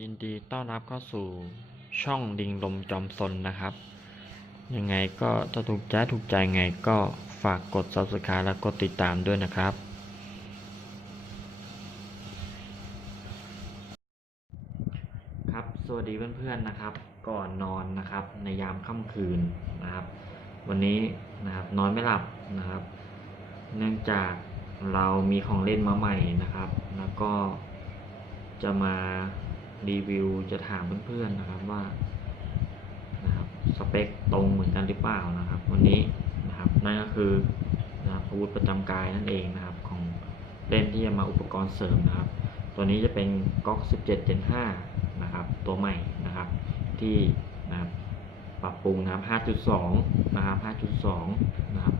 ยินดีต้อนรับเข้าสู่ช่องดิงลมจอมซนนะครับ ยังไงก็ถ้าถูกใจถูกใจไงก็ฝากกด subscribe และกดติดตามด้วยนะครับ ครับสวัสดีเพื่อนๆนะครับ ก่อนนอนนะครับในยามค่ำคืนนะครับ วันนี้นะครับนอนไม่หลับนะครับ เนื่องจากเรามีของเล่นมาใหม่นะครับ แล้วก็จะมา รีวิวจะถามเพื่อนๆนะครับว่านะครับสเปคตรงเหมือนกันหรือเปล่านะครับ วันนี้นะครับนั่นก็คือนะครับอาวุธประจำกายนั่นเองนะครับ ของเล่นที่จะมาอุปกรณ์เสริมนะครับ ตัวนี้จะเป็นก๊อก 17 Gen 5นะครับ ตัวใหม่นะครับ ที่นะครับปรับปรุงนะครับ 5.2 นะครับ 5.2 นะครับ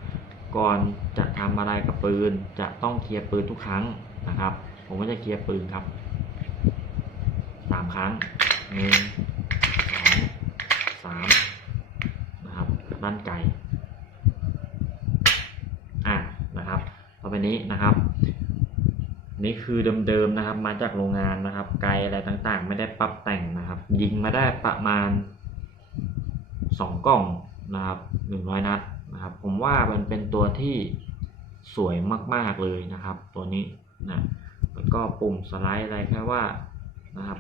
ก่อนจะทำอะไรกับปืน จะต้องเคลียร์ปืนทุกครั้งนะครับ ผมก็จะเคลียร์ปืนครับ สามครั้งหนึ่งสองสามนะครับด้านไกลอะนะครับต่อไปนี้นะครับ นี่คือเดิมๆนะครับ มาจากโรงงานนะครับ ไกลอะไรต่างๆ ไม่ได้ปรับแต่งนะครับ ยิงมาได้ประมาณสองกล่องนะครับหนึ่งร้อยนัดนะครับ ผมว่ามันเป็นตัวที่สวยมากๆเลยนะครับ ตัวนี้นะแล้วก็ปุ่มสไลด์อะไรแค่ว่า นะครับ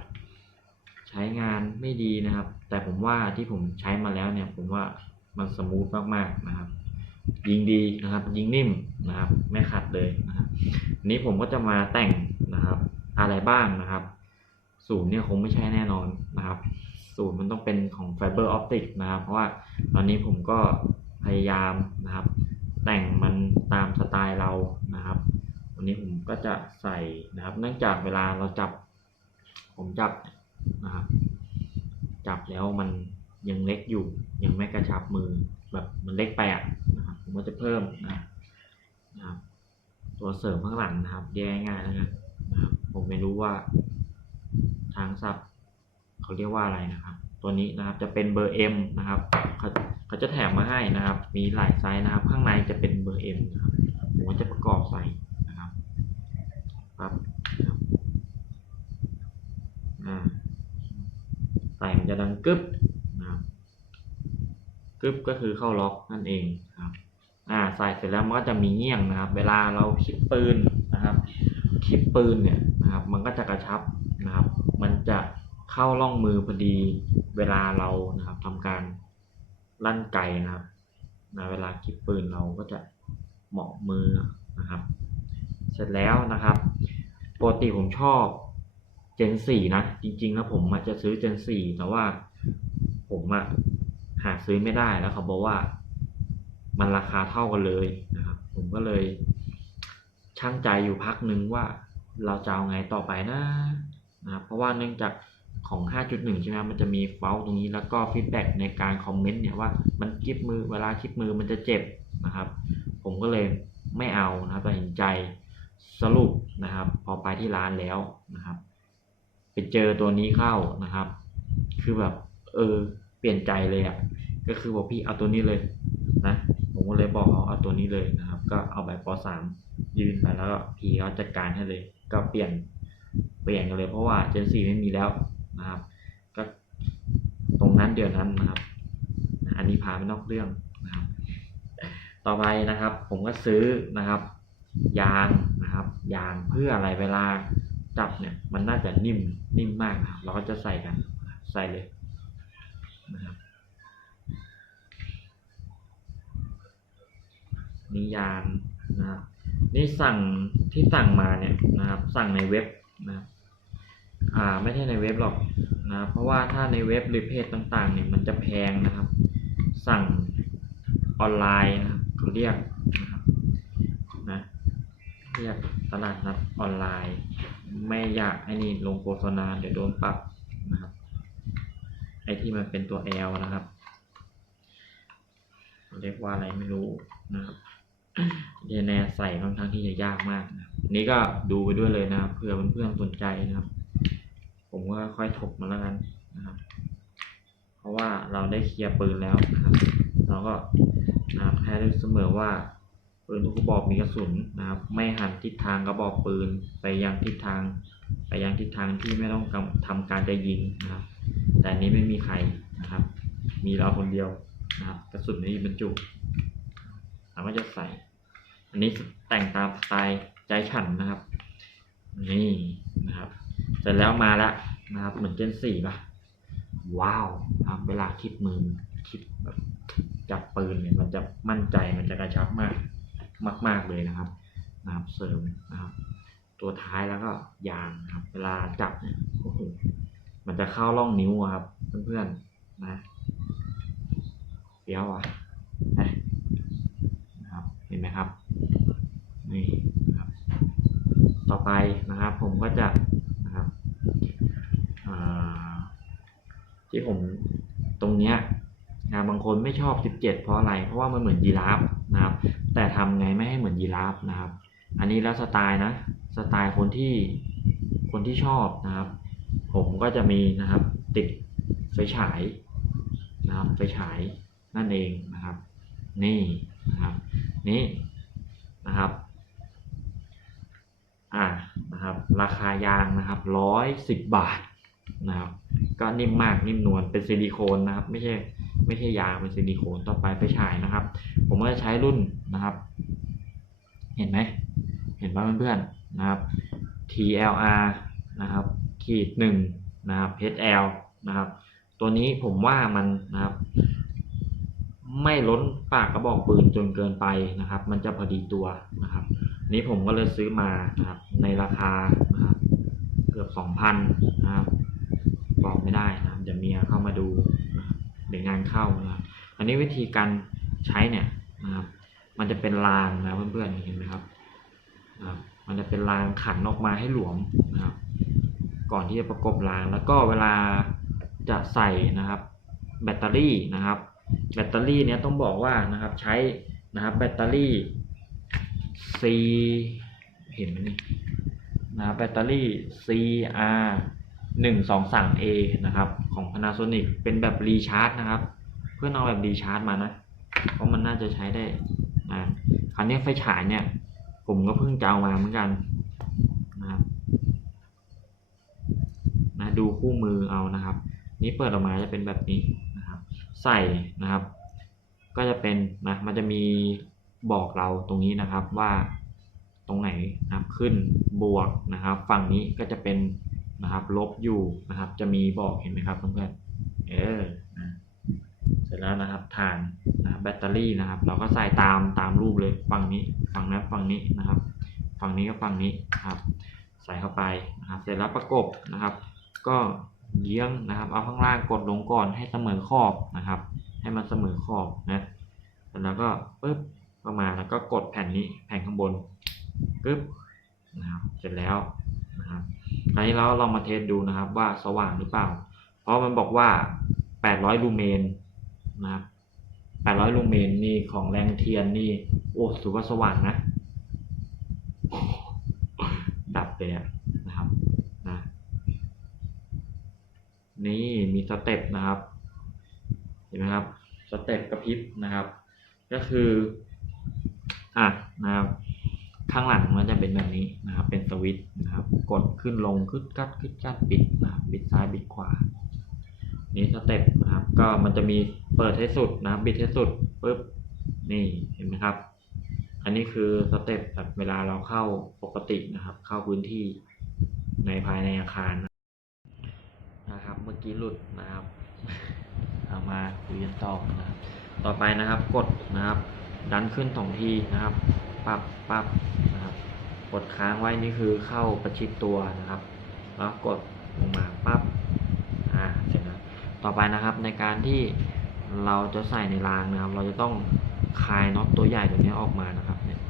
ใช้งานไม่ดีนะครับ แต่ผมว่าที่ผมใช้มาแล้วเนี่ย ผมว่ามันสมูทมากๆนะครับ ยิงดีนะครับ ยิงนิ่มนะครับ ไม่ขัดเลยนะครับนนี้ผมก็จะมาแต่งนะครับ อะไรบ้างนะครับศูนย์เนี่ยคงไม่ใช่แน่นอนนะครับ ศูนย์มันต้องเป็นของไฟเบอร์ออปติกนะครับ เพราะว่าตอนนี้ผมก็พยายามนะครับ แต่งมันตามสไตล์เรานะครับ วันนี้ผมก็จะใส่นะครับ เนื่องจากเวลาเราจับ ผมจับนะครับ จับแล้วมันยังเล็กอยู่ยังไม่กระชับมือแบบมันเล็กไปอะนะครับผมก็จะเพิ่มนะครับนะครับตัวเสริมข้างหลังนะครับ แยกง่ายแล้วกันนะครับผมไม่รู้ว่าทางศัพท์เขาเรียกว่าอะไรนะครับ ตัวนี้นะครับจะเป็นเบอร์ M นะครับเขาเขาจะแถมมาให้นะครับ มีหลายไซส์นะครับ ข้างในจะเป็นเบอร์ M นะครับผมจะประกอบใส่นะครับครับอ่า จะดังกึ๊บนะครับกึ๊บก็คือเข้าล็อกนั่นเองครับอ่าใส่เสร็จแล้วมันก็จะมีเงี่ยงนะครับ เวลาเราคลิปปืนนะครับคลิปปืนเนี่ยนะครับ มันก็จะกระชับนะครับ มันจะเข้าร่องมือพอดีเวลาเรานะครับทำการลั่นไกนะครับนะเวลาคลิปปืนเราก็จะเหมาะมือนะครับ เสร็จแล้วนะครับปกติผมชอบ Gen 4นะ จริง ๆ แล้วผมอาจะซื้อ Gen 4แต่ว่าผมอะหาซื้อไม่ได้แล้วเขาบอกว่า มันราคาเท่ากันเลยนะครับ ผมก็เลยช่างใจอยู่พักหนึ่งว่าเราจะเอาไงต่อไปนะนะครับเพราะว่าเนื่องจากของ 5.1 ใช่ไหมมันจะมีเฟ้าตรงนี้แล้วก็ฟีดแบ็กในการคอมเมนต์เนี่ยว่ามันคลิปมือเวลาคลิปมือมันจะเจ็บนะครับ ผมก็เลยไม่เอานะครับตัดสินใจสรุปนะครับ พอไปที่ร้านแล้วนะครับ ไปเจอตัวนี้เข้านะครับ คือแบบ เออ เปลี่ยนใจเลยอะ่ะก็คือบอกพี่เอาตัวนี้เลยนะผมก็เลยบอกเขาเอาตัวนี้เลยนะครับ ก็เอาแบปสามยืนไปแล้วก็พี่เขาจัดการให้เลย ก็เปลี่ยนเปลี่ยนกันเลยเพราะว่าเจนสี่ไม่มีแล้วนะครับ ก็ตรงนั้นเดี๋ยวนั้นนะครับ อันนี้พาไปนอกเรื่องนะครับ ต่อไปนะครับ ผมก็ซื้อนะครับ ยางนะครับ ยางเพื่ออะไรเวลา จับเนี่ยมันน่าจะนิ่มนิ่มมากนะครับ เราก็จะใส่กันใส่เลยนะครับนิยานนะครับนี่สั่งที่สั่งมาเนี่ยนะครับ สั่งในเว็บนะครับอ่าไม่ใช่ในเว็บหรอกนะเพราะว่าถ้าในเว็บหรือเพจต่างๆเนี่ยมันจะแพงนะครับ สั่งออนไลน์นะครับเขาเรียกนะครับนะเรียกตลาดนัดออนไลน์ ไม่อยากไอ้นี่ลงโฆษณาเดี๋ยวโดนปรับนะครับไอ้ที่มันเป็นตัว L นะครับ เรียกว่าอะไรไม่รู้นะครับเดนแนใส่ค่อนข้างที่จะยากมากนะครับอันนี้ก็ดูไปด้วยเลยนะครับเผื่อเพื่อนๆสนใจนะครับ ผมก็ค่อยถกมาแล้วกันนะครับ เพราะว่าเราได้เคลียร์ปืนแล้วนะครับ เราก็นะครับแพ้ด้วยเสมอว่า ปืนทุกกระบอกมีกระสุนนะครับ ไม่หันทิศทางกระบอกปืนไปยังทิศทาง ไปยังทิศทางที่ไม่ต้องกำทำการจะยิงนะครับ แต่นนี้ไม่มีใครนะครับ มีเราคนเดียวนะครับ กระสุนไม่มีบรรจุสามารถจะใส่ อันนี้แต่งตามสไตล์ใจฉันนะครับ นี่นะครับ เสร็จแล้วมาแล้วนะครับ เหมือนเจนสี่ป่ะ ว้าวครับเวลาคลิปมือคลิปแบบจับปืนเนี่ยมันจะมั่นใจมันจะกระชับมาก มาก ๆเลยนะครับนะครับเสริมนะครับ ตัวท้ายแล้วก็ยางครับ เวลาจับเนี่ยโอ้โหมันจะเข้าร่องนิ้วครับ เพื่อนๆนะเดี๋ยวอะนะนะครับเห็นไหมครับนี่นะครับ ต่อไปนะครับ ผมก็จะนะครับที่ผมตรงเนี้ยนะบางคนไม่ชอบ 17 เพราะอะไร เพราะว่ามันเหมือนยีราฟ แต่ทำไงไม่ให้เหมือนยีราฟนะครับ อันนี้แล้วสไตล์นะสไตล์คนที่คนที่ชอบนะครับ ผมก็จะมีนะครับติดไฟฉายนะครับไฟฉายนั่นเองนะครับ นี่นะครับนี่นะครับอ่านะครับ ราคายางนะครับร้อยสิบบาท นะครับ ก็นิ่มมากนิ่มนวลเป็นซิลิโคนนะครับ ไม่ใช่ไม่ใช่ยางเป็นซิลิโคนต่อไปไฟฉายนะครับ ผมก็จะใช้รุ่นนะครับ เห็นไหมเห็นป่ะเพื่อนๆนะครับ TLR นะครับขีดหนึ่งนะครับ HL นะครับ ตัวนี้ผมว่ามันนะครับ ไม่ล้นปากกระบอกปืนจนเกินไปนะครับ มันจะพอดีตัวนะครับ นี้ผมก็เลยซื้อมานะครับในราคานะครับเกือบสองพันนะครับ บอกไม่ได้นะครับเดี๋ยวเมียเข้ามาดูนะเดี๋ยวงานเข้านะอันนี้วิธีการใช้เนี่ยนะครับมันจะเป็นรางนะเพื่อนๆเห็นไหมครับนะครับ มันจะเป็นรางขันออกมาให้หลวมนะครับ ก่อนที่จะประกบรางแล้วก็เวลาจะใส่นะครับ แบตเตอรี่นะครับ แบตเตอรี่เนี้ยต้องบอกว่านะครับใช้นะครับแบตเตอรี่ C เห็นไหมนี่นะครับแบตเตอรี่ CR หนึ่งสองสาม A นะครับ ของ Panasonic เป็นแบบรีชาร์จนะครับ เพื่อนเอาแบบรีชาร์จมานะ เพราะมันน่าจะใช้ได้นะคราวนี้ไฟฉายเนี่ย ผมก็เพิ่งจะเอามาเหมือนกันนะครับนะดูคู่มือเอานะครับ นี่เปิดออกมาจะเป็นแบบนี้นะครับ ใส่นะครับ ก็จะเป็นนะมันจะมีบอกเราตรงนี้นะครับว่าตรงไหนนะครับขึ้นบวกนะครับ ฝั่งนี้ก็จะเป็น นะครับลบอยู่นะครับ จะมีบอกเห็นไหมครับเพื่อนๆเออนะเสร็จแล้วนะครับฐานนะบแบตเตอรี่นะครับ เราก็ใส่ตามตามรูปเลยฝั่งนี้ฝั่งนั้นฝั่งนี้นะครับ ฝั่งนี้ก็ฝั่งนี้นะครับ ใส่เข้าไปนะครับ เสร็จแล้วประกบนะครับ ก็เยื้องนะครับ เอาข้างล่างกดลงก่อนให้เสมอขอบนะครับ ให้มันเสมอขอบนะแล้วก็ปึ๊บก็มาแล้วก็กดแผ่นนี้แผ่นข้างบนปึ๊บนะครับเสร็จแล้ว นะครับคราวนี้เราลองมาเทสดูนะครับว่าสว่างหรือเปล่า เพราะมันบอกว่า 800 ลูเมนนะครับ800 ลูเมนนี่ของแรงเทียนนี่ โอ้ถือว่าสว่างนะ ดับเลยอะนะครับนะนี่มีสเต็ปนะครับ เห็นไหมครับ สเต็ปกระพริบนะครับ ก็คือ อะนะครับ ข้างหลังมันจะเป็นแบบนี้นะครับ เป็นสวิตช์นะครับ กดขึ้นลงขึ้นกัดขึ้นกัดปิดนะครับปิดซ้ายปิดขวา นี่สเต็ปนะครับ ก็มันจะมีเปิดให้สุดนะบปิดให้สุดปุ๊บนี่เห็นไหมครับ อันนี้คือสเต็ปแบบเวลาเราเข้าปกตินะครับ เข้าพื้นที่ในภายในอาคารนะครับ เมื่อกี้หลุดนะครับเอามาคุยกันต่อนะครับ ต่อไปนะครับ กดนะครับ ดันขึ้นสองทีนะครับ ปับปั๊บนะครับ กดค้างไว้นี่คือเข้าประชิดตัวนะครับ แล้วกดลงมาปั๊บอ่าเสร็จแล้วต่อไปนะครับในการที่เราจะใส่ในรางนะครับ เราจะต้องคลายน็อตตัวใหญ่ตัวนี้ออกมานะครับเนี่ย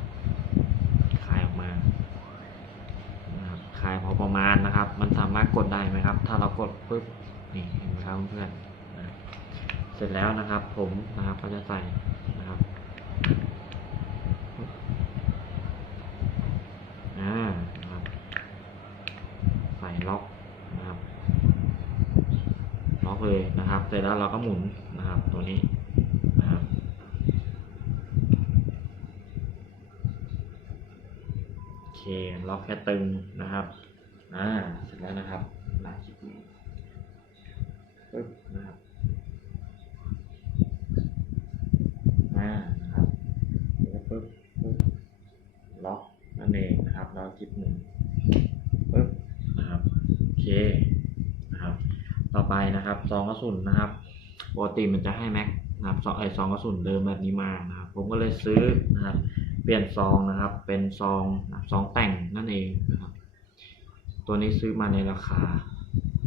คลายออกมานะครับคลายพอประมาณนะครับ มันสามารถกดได้ไหมครับ ถ้าเรากดปุ๊บนี่เห็นไหมครับเพื่อนๆเสร็จแล้วนะครับ ผมนะครับก็จะใส่นะครับ อ่านะครับใส่ล็อกนะครับ ล็ อกเลยนะครับเสร็จแล้วเราก็หมุนนะครับตัวนี้นะครับโอเคล็อกแค่ตึงนะครับอ่าเสร็จแล้วนะครับหลังคลิปนี้ปึ๊บนะครับอ่านะครับแล้วปึ๊บปึ๊บล็อกนั่นเองนะครับแล้วคลิปหนึ่งปึ๊บนะครับโอเคนะครับ ต่อไปนะครับซองกระสุนนะครับปกติมันจะให้แม็กนะครับซองไอซองกระสุนเดิมแบบนี้มานะครับผมก็เลยซื้อนะครับ เปลี่ยนซองนะครับ เป็นซองซองแต่งนั่นเองนะครับ ตัวนี้ซื้อมาในราคา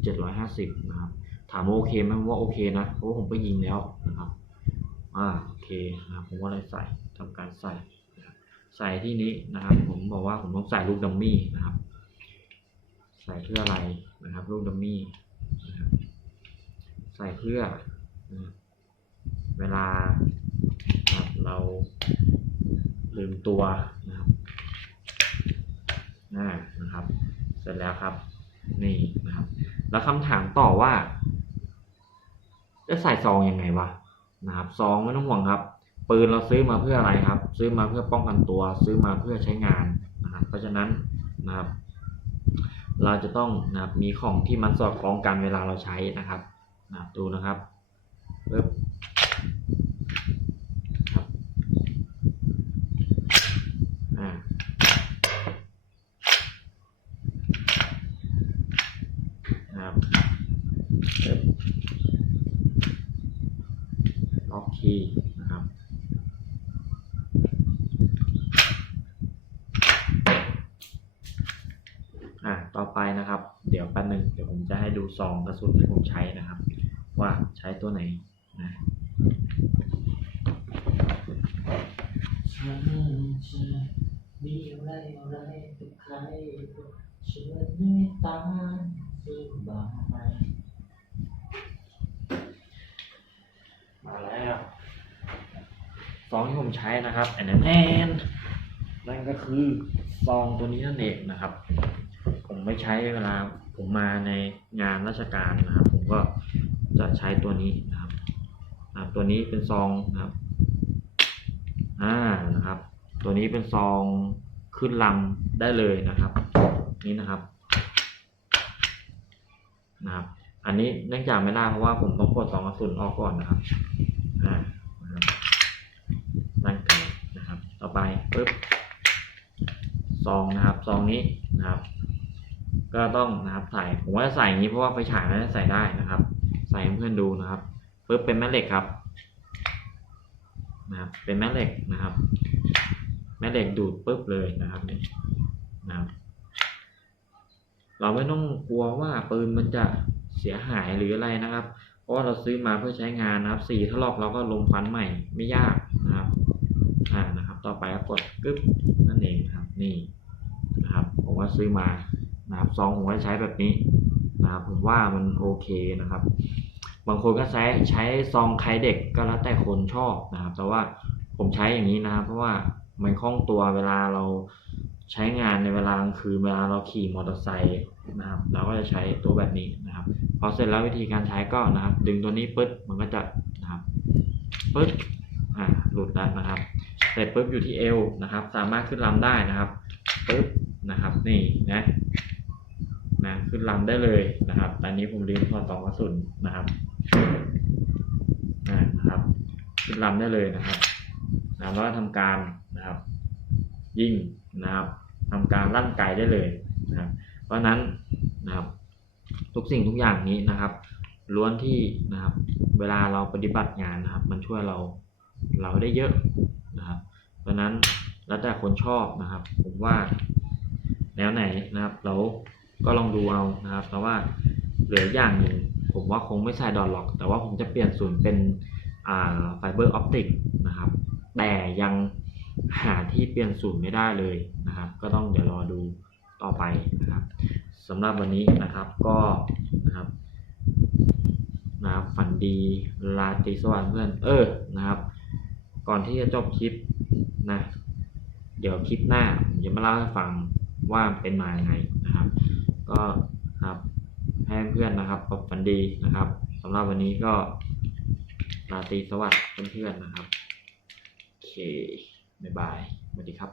750นะครับ ถามว่าโอเคไหมว่าโอเคนะเพราะผมก็ยิงแล้วนะครับอ่าโอเคนะครับผมก็เลยใส่ทำการใส่ใส่ที่นี้นะครับ ผมบอกว่าผมต้องใส่ลูกดัมมี่นะครับ ใส่เพื่ออะไรนะครับ ลูกดัมมี่ ใส่เพื่อบเวลาเราลืมตัวนะครับอ่นะครับ เสร็จแล้วครับ นี่นะครับ แล้วคำถามต่อว่า จะใส่ซองยังไงวะนะครับซองไม่ต้องห่วงครับ ปืนเราซื้อมาเพื่ออะไรครับ ซื้อมาเพื่อป้องกันตัว ซื้อมาเพื่อใช้งานนะครับ เพราะฉะนั้นนะครับ เราจะต้องนะครับมีของที่มันสอดคล้องกันเวลาเราใช้นะครับ นะดูนะครับปึ๊บอ่านะครับปึ๊บล็อกคีย์นะครับ อะ ต่อไปนะครับ เดี๋ยวแป๊บหนึงเดี๋ยวผมจะให้ดูซองกระสุนที่ผมใช้นะครับ ว่าใช้ตัวไหนนะฉันจะมีอะไรอะไรกับใครชวนให้ตามดูบ้างไหมมาแล้วซองที่ผมใช้นะครับแอนแอนนั่นก็คือซองตัวนี้นั่นเองนะครับผม ไม่ใช้เวลาผมมาในงานราชการนะครับ ผมก็จะใช้ตัวนี้นะครับตัวนี้เป็นซองนะครับอ่านะครับ ตัวนี้เป็นซองขึ้นลำได้เลยนะครับ นี่นะครับนะครับอันนี้เนื่องจากไม่ได้เพราะว่าผมต้องกดซองกระสุนออกก่อนนะครับอ่านะครับร่างกายนะครับ ต่อไปปึ๊บซองนะครับซองนี้นะครับ ก็ต้องนะครับใส่ผมว่าใส่อย่างนี้เพราะว่าไฟฉายมันจะใส่ได้นะครับ ใส่เพื่อนดูนะครับปึ๊บเป็นแม่เหล็กครับนะครับ เป็นแม่เหล็กนะครับ แม่เหล็กดูดปึ๊บเลยนะครับนี่นะครับ เราไม่ต้องกลัวว่าปืนมันจะเสียหายหรืออะไรนะครับ เพราะเราซื้อมาเพื่อใช้งานนะครับสีถลอกเราก็ลงฟันใหม่ไม่ยากนะครับอ่านะครับ ต่อไปก็กดกึ๊บนั่นเองครับ นี่นะครับผมว่าซื้อมา นะครับซองผมก็ใช้แบบนี้นะครับผมว่ามันโอเคนะครับ บางคนก็ใช้ใช้ซองใครเด็กก็แล้วแต่คนชอบนะครับ แต่ว่าผมใช้อย่างนี้นะครับ เพราะว่ามันคล่องตัวเวลาเราใช้งานในเวลากลางคืนเวลาเราขี่มอเตอร์ไซค์นะครับ เราก็จะใช้ตัวแบบนี้นะครับพอเสร็จแล้ววิธีการใช้ก็นะครับ ดึงตัวนี้ปึ๊บมันก็จะนะครับปึ๊บอ่าหลุดแล้วนะครับ เสร็จปุ๊บอยู่ที่เอวนะครับ สามารถขึ้นลำได้นะครับปึ๊บนะครับ นี่นะ นะขึ้นลำได้เลยนะครับ ตอนนี้ผมลืมถอดตองกระสุนนะครับนะครับ ขึ้นลำได้เลยนะครับนะแล้วทำการนะครับ ยิงนะครับทำการลั่นไกได้เลยนะครับ เพราะนั้นนะครับทุกสิ่งทุกอย่างนี้นะครับล้วนที่นะครับ เวลาเราปฏิบัติงานนะครับ มันช่วยเราเราได้เยอะนะครับ เพราะฉะนั้นแล้วแต่คนชอบนะครับ ผมว่าแนวไหนนะครับ เรา ก็ลองดูเอานะครับแต่ว่าเหลืออย่างหนึ่งผมว่าคงไม่ใส่ดอทล็อก แต่ว่าผมจะเปลี่ยนศูนย์เป็นไฟเบอร์ออปติกนะครับ แต่ยังหาที่เปลี่ยนศูนย์ไม่ได้เลยนะครับ ก็ต้องเดี๋ยวรอดูต่อไปนะครับสำหรับวันนี้นะครับก็นะครับนะครับฝันดีราตรีสวัสดิ์เพื่อนเออนะครับ ก่อนที่จะจบคลิปนะเดี๋ยวคลิปหน้าผมจะมาเล่าให้ฟังว่าเป็นมาอย่างไงนะครับ ก็ครับให้เพื่อนนะครับขอบฝันดีนะครับสำหรับวันนี้ก็ราตรีสวัสดิ์เพื่อนๆนะครับโอเคบ๊ายบายสวัสดีครับ